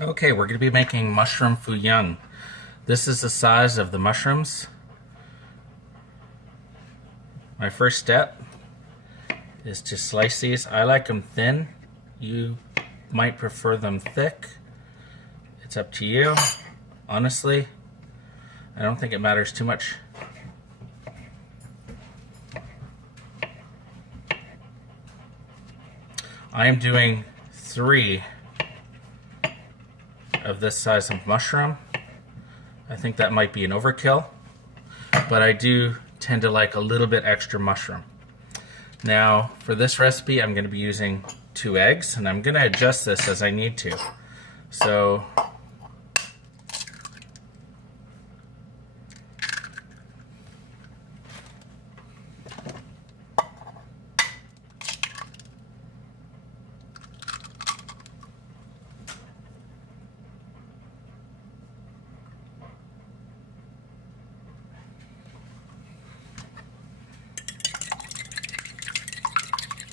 Okay, we're going to be making mushroom Foo Young. This is the size of the mushrooms. My first step is to slice these. I like them thin. You might prefer them thick. It's up to you. Honestly, I don't think it matters too much. I am doing 3 of this size of mushroom. I think that might be an overkill, but I do tend to like a little bit extra mushroom. Now, for this recipe, I'm going to be using 2 eggs, and I'm going to adjust this as I need to. So,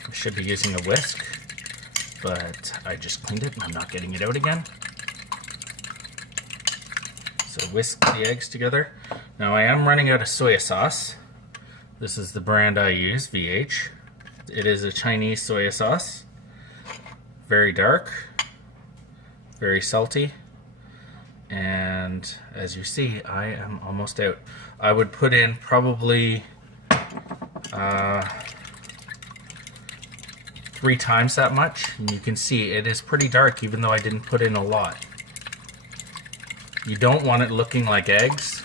I should be using a whisk, but I just cleaned it and I'm not getting it out again. So whisk the eggs together. Now I am running out of soy sauce. This is the brand I use, VH. It is a Chinese soy sauce. Very dark, very salty, and as you see, I am almost out. I would put in probably 3 times that much, and you can see it is pretty dark even though I didn't put in a lot. You don't want it looking like eggs.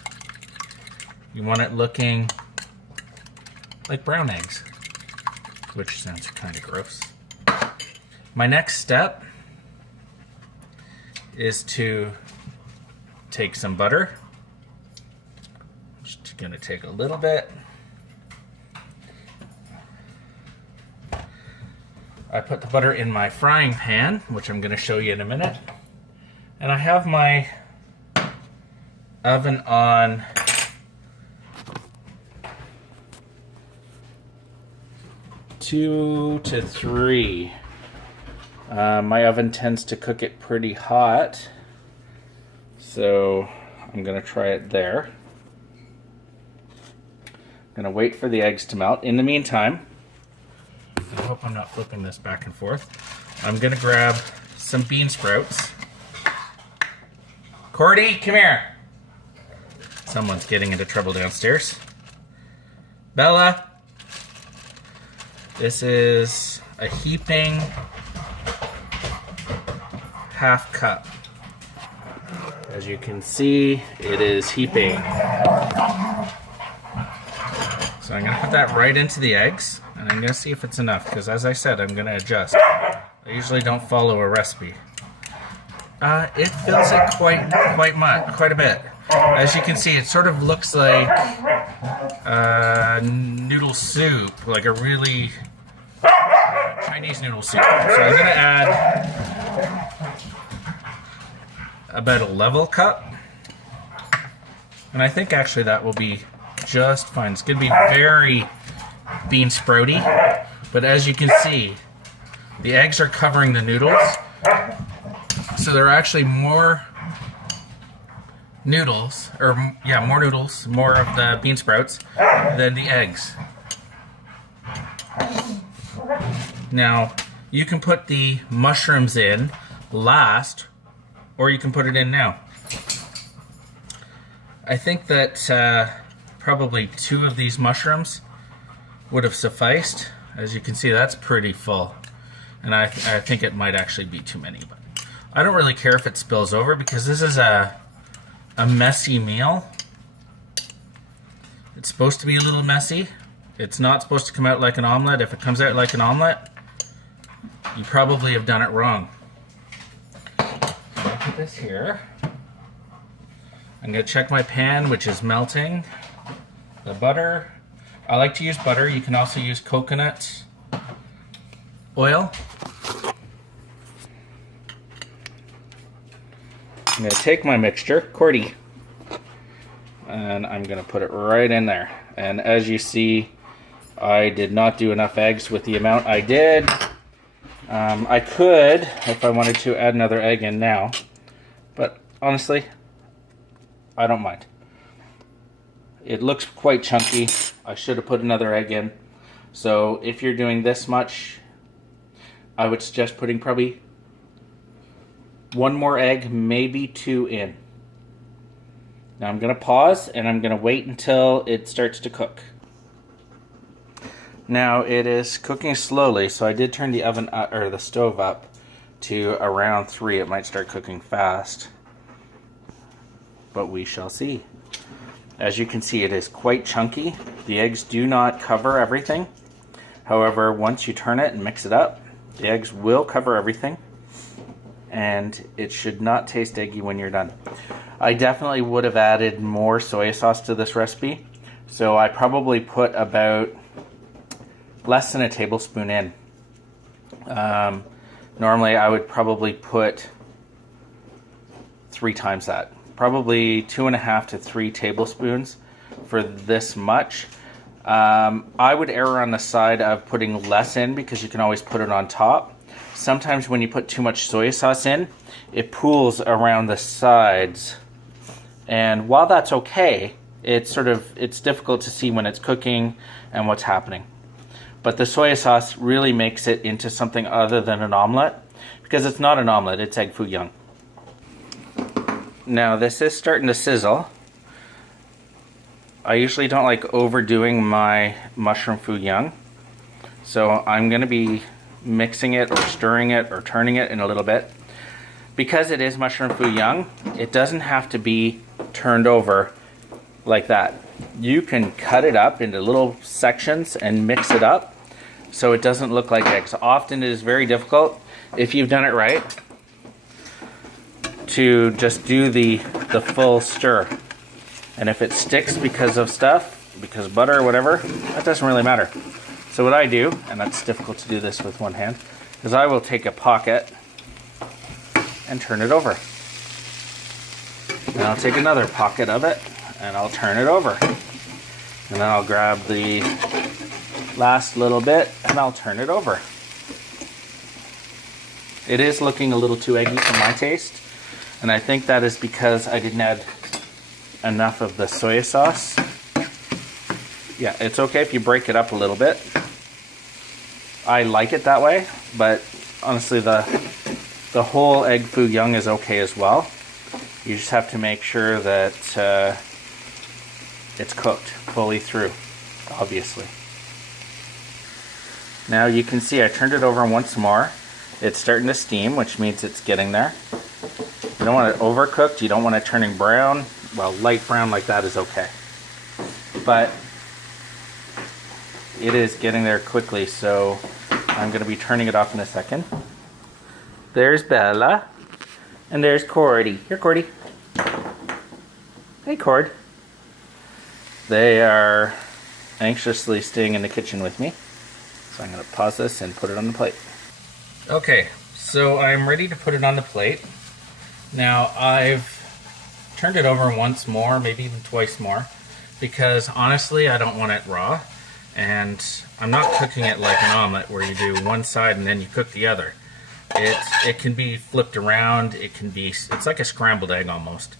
You want it looking like brown eggs, which sounds kind of gross. My next step is to take some butter. Just gonna take a little bit. I put the butter in my frying pan, which I'm going to show you in a minute. And I have my oven on 2 to 3. My oven tends to cook it pretty hot, so I'm going to try it there. I'm going to wait for the eggs to melt. In the meantime, I hope I'm not flipping this back and forth. I'm gonna grab some bean sprouts. Cordy, come here. Someone's getting into trouble downstairs. Bella. This is a heaping ½ cup. As you can see, it is heaping. So I'm gonna put that right into the eggs. And I'm going to see if it's enough, because as I said, I'm going to adjust. I usually don't follow a recipe. It fills it quite a bit. As you can see, it sort of looks like noodle soup, like a really Chinese noodle soup. So I'm going to add about a level cup. And I think actually that will be just fine. It's going to be very bean sprouty, but as you can see, the eggs are covering the noodles, so there are actually more noodles, more of the bean sprouts than the eggs. Now, you can put the mushrooms in last, or you can put it in now. I think that probably 2 of these mushrooms would have sufficed. As you can see, that's pretty full, and I think it might actually be too many, but I don't really care if it spills over, because this is a messy meal. It's supposed to be a little messy. It's not supposed to come out like an omelet. If it comes out like an omelet, you probably have done it wrong. So I'll put this here. I'm going to check my pan, which is melting. The butter. I like to use butter. You can also use coconut oil. I'm going to take my mixture, Cordy, and I'm going to put it right in there. And as you see, I did not do enough eggs with the amount I did. I could, if I wanted to, add another egg in now. But honestly, I don't mind. It looks quite chunky. I should have put another egg in. So if you're doing this much, I would suggest putting probably one more egg, maybe 2 in. Now I'm going to pause and I'm going to wait until it starts to cook. Now it is cooking slowly, so I did turn the oven or the stove up to around 3. It might start cooking fast, but we shall see. As you can see, it is quite chunky. The eggs do not cover everything. However, once you turn it and mix it up, the eggs will cover everything, and it should not taste eggy when you're done. I definitely would have added more soy sauce to this recipe, so I probably put about less than a tablespoon in. Normally I would probably put 3 times that. Probably 2.5 to 3 tablespoons for this much. I would err on the side of putting less in because you can always put it on top. Sometimes when you put too much soy sauce in, it pools around the sides. And while that's okay, it's difficult to see when it's cooking and what's happening. But the soy sauce really makes it into something other than an omelet, because it's not an omelet, it's egg Foo Young. Now this is starting to sizzle. I usually don't like overdoing my mushroom Foo Young, so I'm going to be mixing it or stirring it or turning it in a little bit. Because it is mushroom Foo Young, it doesn't have to be turned over like that. You can cut it up into little sections and mix it up so it doesn't look like eggs. Often it is very difficult, if you've done it right, to just do the full stir. And if it sticks because of stuff, because of butter or whatever, that doesn't really matter. So what I do, and that's difficult to do this with one hand, is I will take a pocket and turn it over. Then I'll take another pocket of it and I'll turn it over. And then I'll grab the last little bit and I'll turn it over. It is looking a little too eggy for my taste, and I think that is because I didn't add enough of the soy sauce. Yeah, it's okay if you break it up a little bit. I like it that way, but honestly the whole egg Foo Young is okay as well. You just have to make sure that it's cooked fully through, obviously. Now you can see I turned it over once more. It's starting to steam, which means it's getting there. You don't want it overcooked, you don't want it turning brown. Well, light brown like that is okay. But it is getting there quickly, so I'm going to be turning it off in a second. There's Bella. And there's Cordy. Here, Cordy. Hey, Cord. They are anxiously staying in the kitchen with me. So I'm going to pause this and put it on the plate. Okay, so I'm ready to put it on the plate. Now, I've turned it over once more, maybe even twice more, because honestly, I don't want it raw. And I'm not cooking it like an omelet where you do one side and then you cook the other. It can be flipped around. It's like a scrambled egg almost.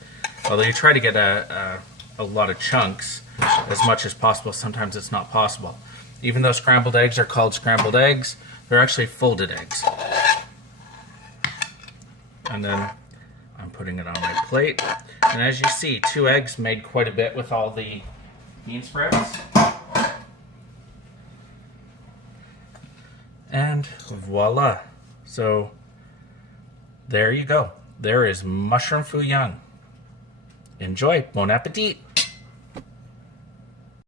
Although you try to get a lot of chunks as much as possible, sometimes it's not possible. Even though scrambled eggs are called scrambled eggs, they're actually folded eggs. And then I'm putting it on my plate. And as you see, 2 eggs made quite a bit with all the bean sprouts. And voila. So there you go. There is mushroom Foo Young. Enjoy. Bon appetit.